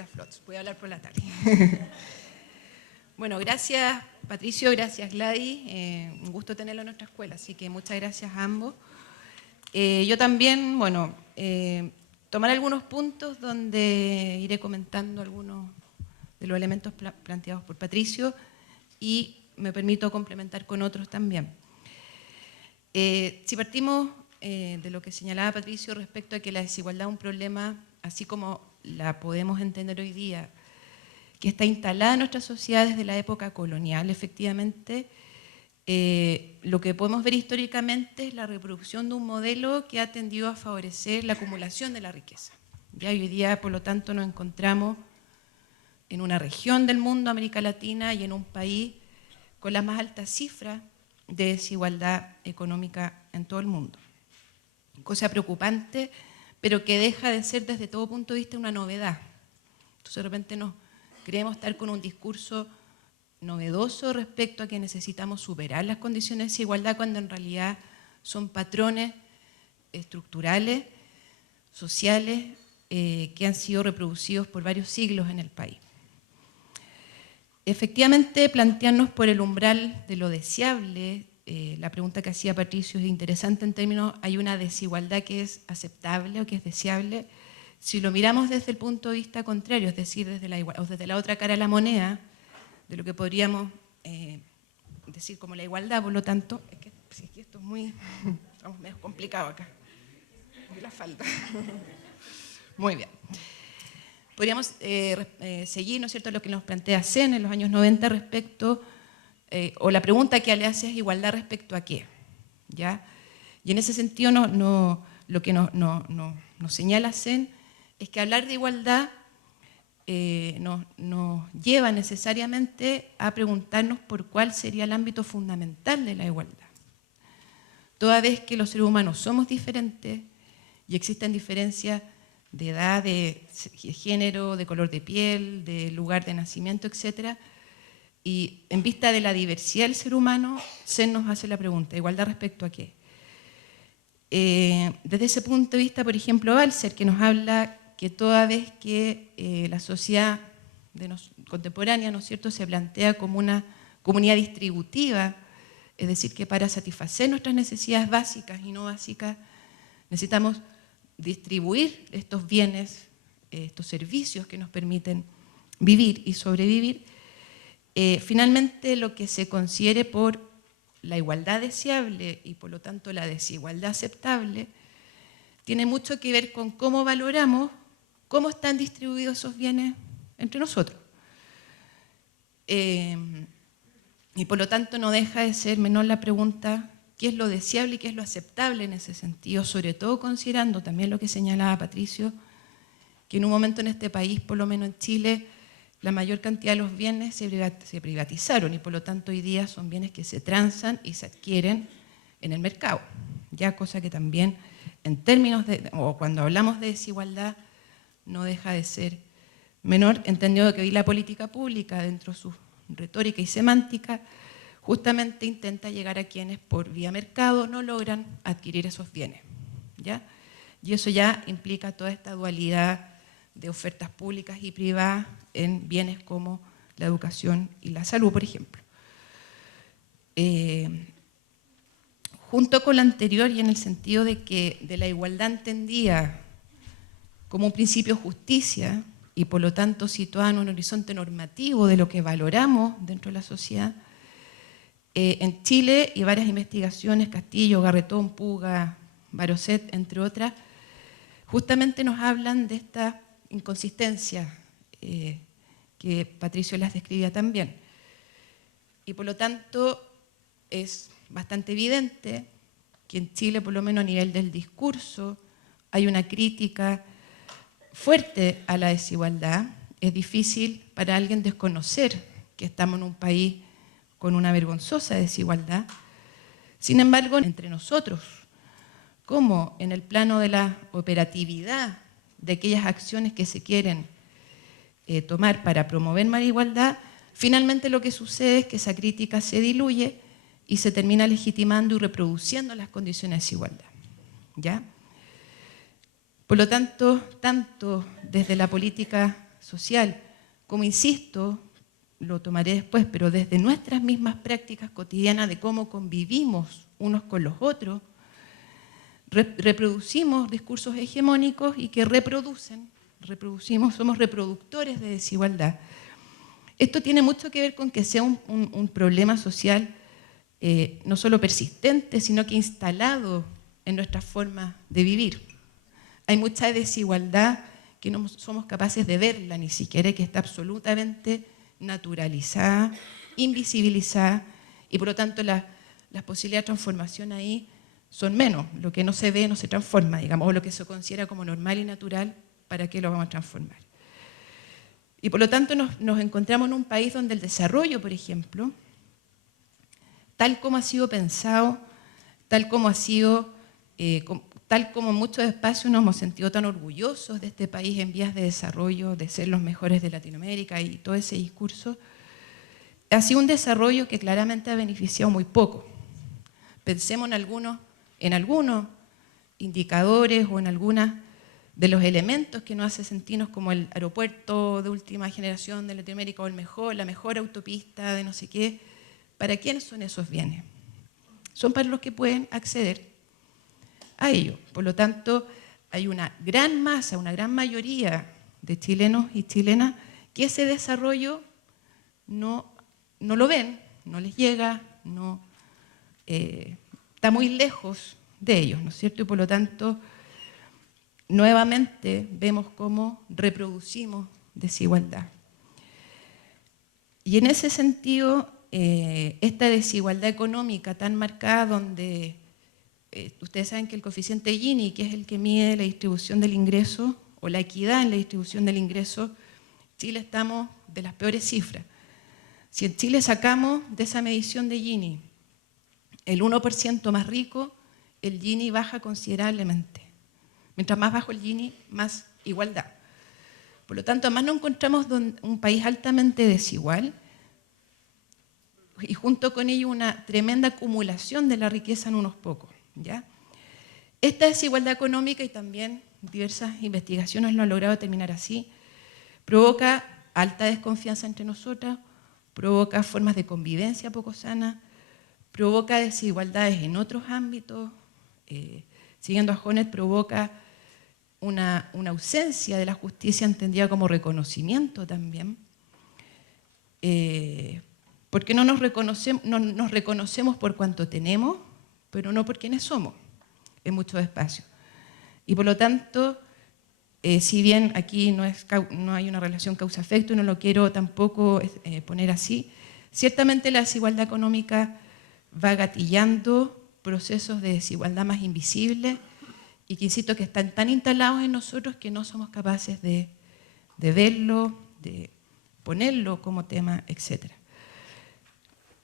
sea Flots, voy a hablar por la tarde. Bueno, gracias Patricio, gracias Gladys, un gusto tenerlo en nuestra escuela, así que muchas gracias a ambos. Yo también, bueno, tomar algunos puntos donde iré comentando algunos de los elementos planteados por Patricio y me permito complementar con otros también. Si partimos de lo que señalaba Patricio respecto a que la desigualdad es un problema, así como la podemos entender hoy día, que está instalada en nuestra sociedad desde la época colonial, efectivamente, lo que podemos ver históricamente es la reproducción de un modelo que ha tendido a favorecer la acumulación de la riqueza. Ya hoy día, por lo tanto, nos encontramos en una región del mundo, América Latina, y en un país con las más altas cifras de desigualdad económica en todo el mundo. Cosa preocupante, pero que deja de ser desde todo punto de vista una novedad. Entonces de repente creemos estar con un discurso novedoso respecto a que necesitamos superar las condiciones de desigualdad cuando en realidad son patrones estructurales, sociales, que han sido reproducidos por varios siglos en el país. Efectivamente, plantearnos por el umbral de lo deseable, la pregunta que hacía Patricio es interesante en términos, hay una desigualdad que es aceptable o que es deseable. Si lo miramos desde el punto de vista contrario, es decir, desde la otra cara de la moneda, de lo que podríamos decir como la igualdad, por lo tanto, es que esto es muy, estamos medio complicado acá. Y la falta. Muy bien. Podríamos seguir, ¿no es cierto?, lo que nos plantea CEN en los años 90 respecto, o la pregunta que le hace es igualdad respecto a qué, ¿ya? Y en ese sentido lo que nos señala CEN es que hablar de igualdad nos lleva necesariamente a preguntarnos por cuál sería el ámbito fundamental de la igualdad. Toda vez que los seres humanos somos diferentes y existen diferencias de edad, de género, de color de piel, de lugar de nacimiento, etc. Y en vista de la diversidad del ser humano, CEN nos hace la pregunta, ¿igualdad respecto a qué? Desde ese punto de vista, por ejemplo, Balzer, que nos habla que toda vez que la sociedad contemporánea, ¿no es cierto?, se plantea como una comunidad distributiva, es decir, que para satisfacer nuestras necesidades básicas y no básicas, necesitamos distribuir estos bienes, estos servicios que nos permiten vivir y sobrevivir. Finalmente, lo que se considere por la igualdad deseable y por lo tanto la desigualdad aceptable, tiene mucho que ver con cómo valoramos cómo están distribuidos esos bienes entre nosotros. Y por lo tanto no deja de ser menor la pregunta qué es lo deseable y qué es lo aceptable en ese sentido, sobre todo considerando también lo que señalaba Patricio, que en un momento en este país, por lo menos en Chile, la mayor cantidad de los bienes se privatizaron y por lo tanto hoy día son bienes que se transan y se adquieren en el mercado. Ya cosa que también en términos o cuando hablamos de desigualdad, no deja de ser menor, entendiendo que hoy la política pública, dentro de su retórica y semántica, justamente intenta llegar a quienes por vía mercado no logran adquirir esos bienes, ¿ya? Y eso ya implica toda esta dualidad de ofertas públicas y privadas en bienes como la educación y la salud, por ejemplo. Junto con lo anterior y en el sentido de que de la igualdad entendida como un principio de justicia y por lo tanto situada en un horizonte normativo de lo que valoramos dentro de la sociedad, en Chile y varias investigaciones, Castillo, Garretón, Puga, Baroset, entre otras, justamente nos hablan de esta inconsistencia que Patricio las describía también. Y por lo tanto es bastante evidente que en Chile, por lo menos a nivel del discurso, hay una crítica fuerte a la desigualdad. Es difícil para alguien desconocer que estamos en un país con una vergonzosa desigualdad. Sin embargo, entre nosotros, como en el plano de la operatividad de aquellas acciones que se quieren tomar para promover más igualdad, finalmente lo que sucede es que esa crítica se diluye y se termina legitimando y reproduciendo las condiciones de desigualdad, ¿ya? Por lo tanto, tanto desde la política social, como insisto, lo tomaré después, pero desde nuestras mismas prácticas cotidianas de cómo convivimos unos con los otros, reproducimos discursos hegemónicos y que somos reproductores de desigualdad. Esto tiene mucho que ver con que sea un problema social no solo persistente, sino que instalado en nuestra forma de vivir. Hay mucha desigualdad que no somos capaces de verla ni siquiera, que está absolutamente naturalizada, invisibilizada, y por lo tanto las posibilidades de transformación ahí son menos. Lo que no se ve no se transforma, digamos, o lo que se considera como normal y natural, ¿para qué lo vamos a transformar? Y por lo tanto nos encontramos en un país donde el desarrollo, por ejemplo, tal como ha sido pensado, tal como en muchos espacios nos hemos sentido tan orgullosos de este país en vías de desarrollo, de ser los mejores de Latinoamérica y todo ese discurso, ha sido un desarrollo que claramente ha beneficiado muy poco. Pensemos en algunos indicadores o en algunos de los elementos que nos hacen sentirnos como el aeropuerto de última generación de Latinoamérica o la mejor autopista de no sé qué. ¿Para quiénes son esos bienes? Son para los que pueden acceder a ello. Por lo tanto, hay una gran masa, una gran mayoría de chilenos y chilenas que ese desarrollo no lo ven, no les llega, está muy lejos de ellos, ¿no es cierto? Y por lo tanto, nuevamente vemos cómo reproducimos desigualdad. Y en ese sentido, esta desigualdad económica tan marcada donde ustedes saben que el coeficiente Gini, que es el que mide la distribución del ingreso o la equidad en la distribución del ingreso, Chile estamos de las peores cifras. Si en Chile sacamos de esa medición de Gini el 1% más rico, el Gini baja considerablemente. Mientras más bajo el Gini, más igualdad. Por lo tanto, además nos encontramos un país altamente desigual y junto con ello una tremenda acumulación de la riqueza en unos pocos, ¿ya? Esta desigualdad económica, y también diversas investigaciones lo han logrado determinar así, provoca alta desconfianza entre nosotras, provoca formas de convivencia poco sanas, provoca desigualdades en otros ámbitos, siguiendo a Jonet, provoca una ausencia de la justicia entendida como reconocimiento también, porque no nos reconocemos por cuanto tenemos, pero no por quienes somos en muchos espacios. Y por lo tanto, si bien aquí no hay una relación causa-efecto y no lo quiero tampoco poner así, ciertamente la desigualdad económica va gatillando procesos de desigualdad más invisibles y que insisto que están tan instalados en nosotros que no somos capaces de verlo, de ponerlo como tema, etc.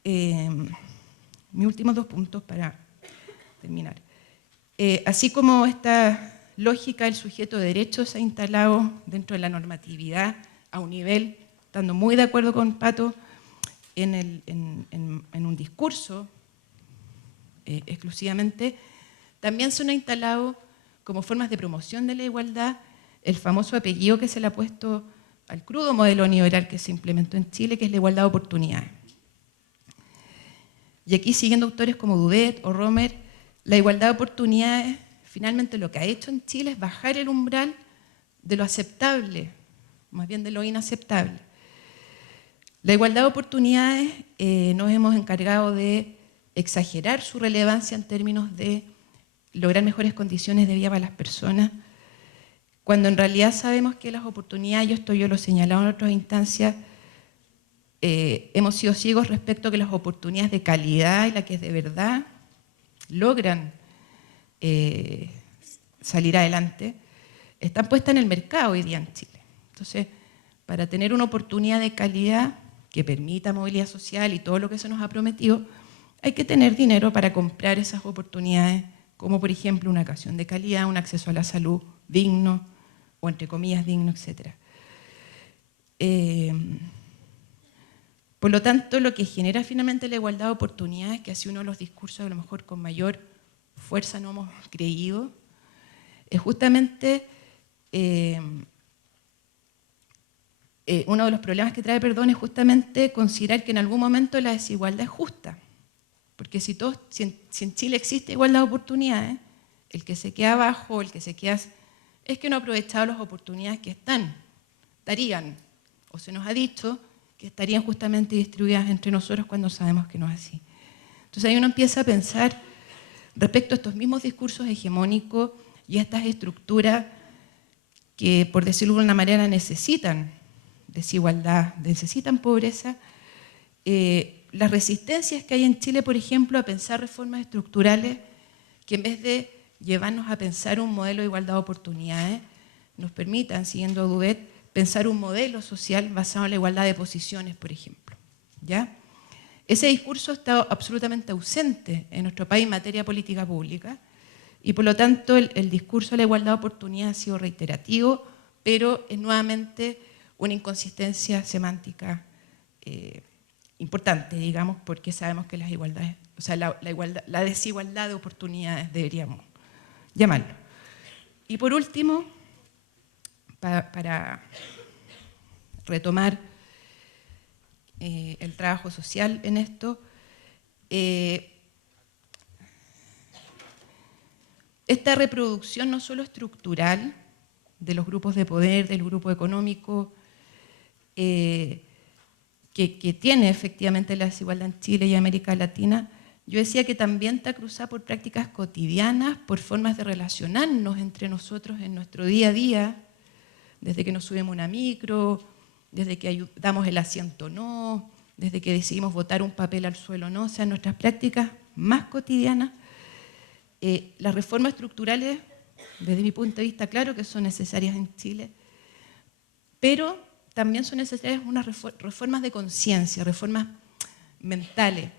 Mis últimos 2 puntos para terminar. Así como esta lógica del sujeto de derechos se ha instalado dentro de la normatividad a un nivel, estando muy de acuerdo con Pato, en un discurso exclusivamente, también se han instalado como formas de promoción de la igualdad el famoso apellido que se le ha puesto al crudo modelo neoliberal que se implementó en Chile, que es la igualdad de oportunidades. Y aquí, siguiendo autores como Dudet o Romer, la igualdad de oportunidades finalmente lo que ha hecho en Chile es bajar el umbral de lo aceptable, más bien de lo inaceptable. La igualdad de oportunidades nos hemos encargado de exagerar su relevancia en términos de lograr mejores condiciones de vida para las personas, cuando en realidad sabemos que las oportunidades, esto yo lo he señalado en otras instancias, hemos sido ciegos respecto a que las oportunidades de calidad y las que de verdad logran salir adelante, están puestas en el mercado hoy día en Chile. Entonces, para tener una oportunidad de calidad que permita movilidad social y todo lo que se nos ha prometido, hay que tener dinero para comprar esas oportunidades, como por ejemplo una educación de calidad, un acceso a la salud digno, o entre comillas digno, etc. Por lo tanto, lo que genera finalmente la igualdad de oportunidades, que ha sido uno de los discursos a lo mejor con mayor fuerza no hemos creído, es justamente uno de los problemas que trae Perdón es justamente considerar que en algún momento la desigualdad es justa. Porque si en Chile existe igualdad de oportunidades, el que se queda abajo, el que se queda... es que no ha aprovechado las oportunidades que estarían, o se nos ha dicho, que estarían justamente distribuidas entre nosotros cuando sabemos que no es así. Entonces ahí uno empieza a pensar respecto a estos mismos discursos hegemónicos y a estas estructuras que, por decirlo de alguna manera, necesitan desigualdad, necesitan pobreza, las resistencias que hay en Chile, por ejemplo, a pensar reformas estructurales que en vez de llevarnos a pensar un modelo de igualdad de oportunidades, nos permitan, siguiendo a Dubet, pensar un modelo social basado en la igualdad de posiciones, por ejemplo. ¿Ya? Ese discurso está absolutamente ausente en nuestro país en materia de política pública y por lo tanto el discurso de la igualdad de oportunidades ha sido reiterativo, pero es nuevamente una inconsistencia semántica importante, digamos, porque sabemos que las igualdades, o sea, la desigualdad de oportunidades deberíamos llamarlo. Y por último, para retomar el trabajo social en esto, esta reproducción no solo estructural de los grupos de poder, del grupo económico, que tiene efectivamente la desigualdad en Chile y América Latina, yo decía que también está cruzada por prácticas cotidianas, por formas de relacionarnos entre nosotros en nuestro día a día, desde que nos subimos una micro, desde que damos el asiento o no, desde que decidimos botar un papel al suelo o no, o sea, nuestras prácticas más cotidianas. Las reformas estructurales, desde mi punto de vista, claro que son necesarias en Chile, pero también son necesarias unas reformas de conciencia, reformas mentales.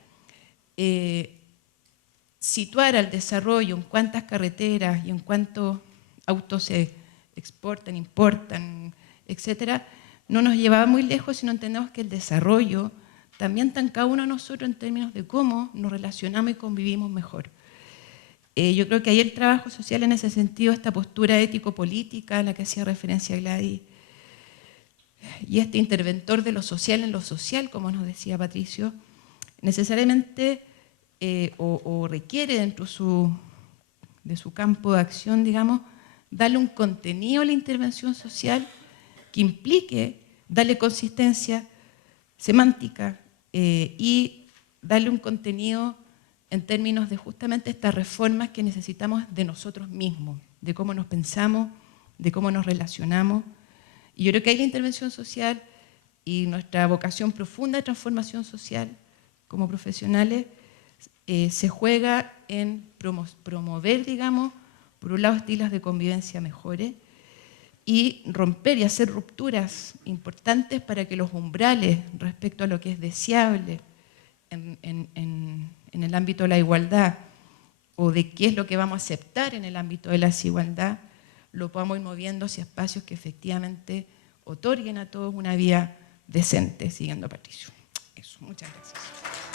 Situar al desarrollo en cuántas carreteras y en cuántos autos se exportan, importan, etcétera, no nos llevaba muy lejos si no entendemos que el desarrollo también está en cada uno de nosotros en términos de cómo nos relacionamos y convivimos mejor. Yo creo que ahí el trabajo social en ese sentido, esta postura ético-política a la que hacía referencia Gladys, y este interventor de lo social en lo social, como nos decía Patricio, necesariamente o requiere dentro de su campo de acción, digamos, darle un contenido a la intervención social que implique darle consistencia semántica y darle un contenido en términos de justamente estas reformas que necesitamos de nosotros mismos, de cómo nos pensamos, de cómo nos relacionamos. Y yo creo que ahí la intervención social y nuestra vocación profunda de transformación social como profesionales se juega en promover, digamos, por un lado estilos de convivencia mejores y romper y hacer rupturas importantes para que los umbrales respecto a lo que es deseable en el ámbito de la igualdad o de qué es lo que vamos a aceptar en el ámbito de la desigualdad, lo podamos ir moviendo hacia espacios que efectivamente otorguen a todos una vida decente, siguiendo a Patricio. Eso, muchas gracias.